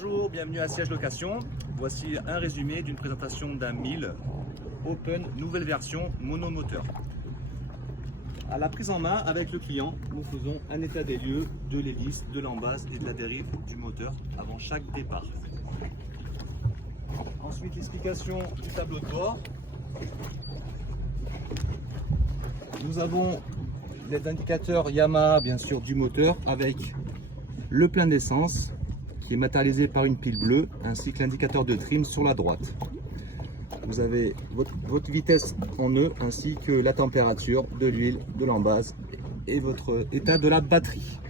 Bonjour, bienvenue à Siège Location. Voici un résumé d'une présentation d'un 1000 Open nouvelle version monomoteur. À la prise en main avec le client, nous faisons un état des lieux de l'hélice, de l'embase et de la dérive du moteur avant chaque départ. Ensuite, l'explication du tableau de bord. Nous avons les indicateurs Yamaha bien sûr du moteur avec le plein d'essence qui est matérialisé par une pile bleue ainsi que l'indicateur de trim sur la droite. Vous avez votre vitesse en nœud ainsi que la température de l'huile, de l'embase et votre état de la batterie.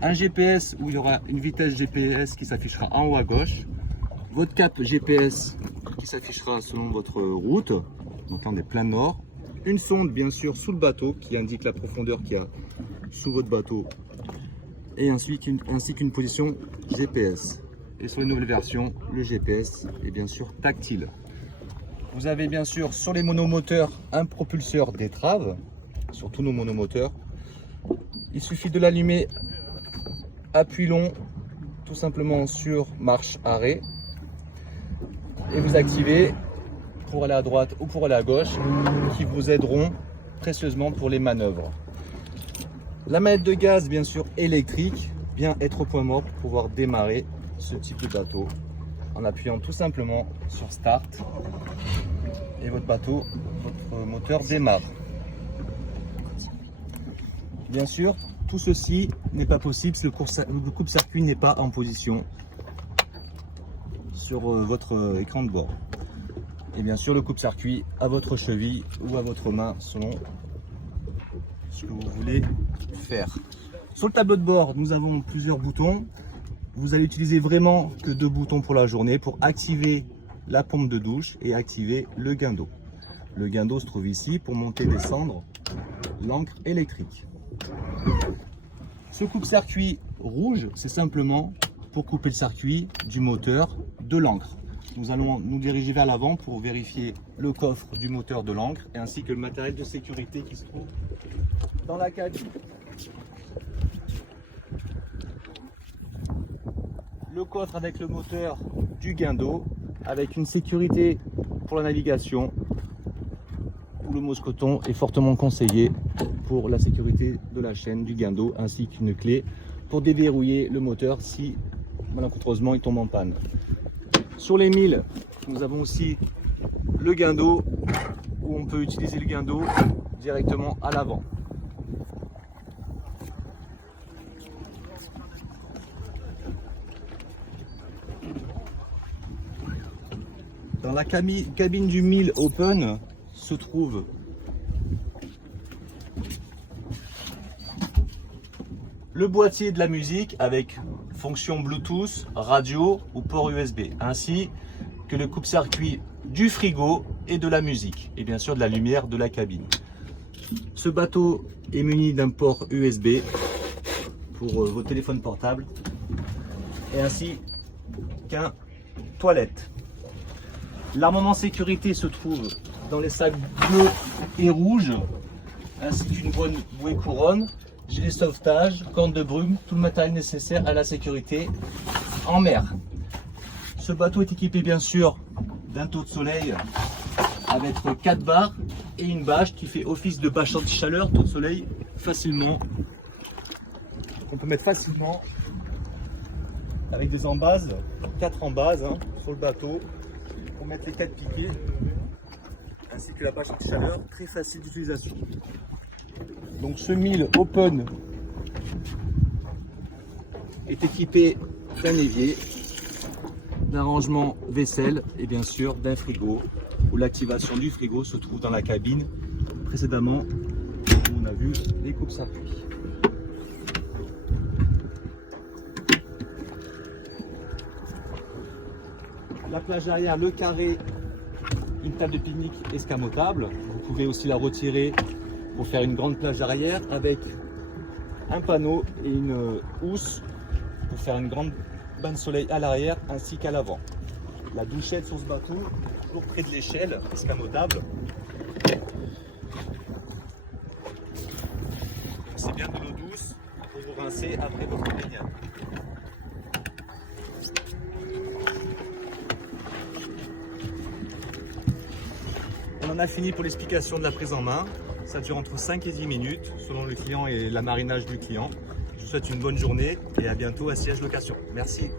Un GPS où il y aura une vitesse GPS qui s'affichera en haut à gauche. Votre cap GPS qui s'affichera selon votre route. Donc là on est plein nord. Une sonde bien sûr sous le bateau qui indique la profondeur qu'il y a sous votre bateau et ainsi qu'une position GPS. Et sur les nouvelles versions, le GPS est bien sûr tactile. Vous avez bien sûr sur les monomoteurs un propulseur d'étrave sur tous nos monomoteurs. Il suffit de l'allumer appui long tout simplement sur marche arrêt et vous activez pour aller à droite ou pour aller à gauche qui vous aideront précieusement pour les manœuvres. La manette de gaz bien sûr électrique vient être au point mort pour pouvoir démarrer ce type de bateau en appuyant tout simplement sur start et votre bateau, votre moteur démarre. Bien sûr tout ceci n'est pas possible si le coupe-circuit n'est pas en position sur votre écran de bord. Et bien sûr le coupe-circuit à votre cheville ou à votre main selon ce que vous voulez faire. Sur le tableau de bord, nous avons plusieurs boutons. Vous allez utiliser vraiment que 2 boutons pour la journée pour activer la pompe de douche et activer le guindeau. Le guindeau se trouve ici pour monter et descendre l'ancre électrique. Ce coupe-circuit rouge, c'est simplement pour couper le circuit du moteur de l'ancre. Nous allons nous diriger vers l'avant pour vérifier le coffre du moteur de l'ancre ainsi que le matériel de sécurité qui se trouve dans la cabine. Le coffre avec le moteur du guindeau avec une sécurité pour la navigation où le mousse-coton est fortement conseillé pour la sécurité de la chaîne du guindeau ainsi qu'une clé pour déverrouiller le moteur si malencontreusement il tombe en panne. Sur les 1000, nous avons aussi le guindeau où on peut utiliser le guindeau directement à l'avant. Dans la cabine du 1000 Open se trouve le boîtier de la musique avec fonction Bluetooth, radio ou port USB, ainsi que le coupe-circuit du frigo et de la musique, et bien sûr de la lumière de la cabine. Ce bateau est muni d'un port USB pour vos téléphones portables, et ainsi qu'un toilette. L'armement sécurité se trouve dans les sacs bleus et rouges, ainsi qu'une bonne bouée couronne, gilet sauvetage, corne de brume, tout le matériel nécessaire à la sécurité en mer. Ce bateau est équipé bien sûr d'un taux de soleil avec 4 barres et une bâche qui fait office de bâche anti-chaleur, taux de soleil facilement, qu'on peut mettre facilement avec des embases, 4 embases sur le bateau pour mettre les 4 piquets ainsi que la bâche anti-chaleur, très facile d'utilisation. Donc ce 1000 Open est équipé d'un évier, d'un rangement vaisselle et bien sûr d'un frigo où l'activation du frigo se trouve dans la cabine précédemment où on a vu les coupe-circuits. La plage arrière, le carré, une table de pique-nique escamotable. Vous pouvez aussi la retirer pour faire une grande plage arrière avec un panneau et une housse pour faire une grande bain de soleil à l'arrière ainsi qu'à l'avant. La douchette sur ce bateau, toujours près de l'échelle escamotable. C'est bien de l'eau douce pour vous rincer après votre baignade. on a fini pour l'explication de la prise en main. Ça dure entre 5 et 10 minutes selon le client et la marinage du client. Je vous souhaite une bonne journée et à bientôt à Siège Location. Merci.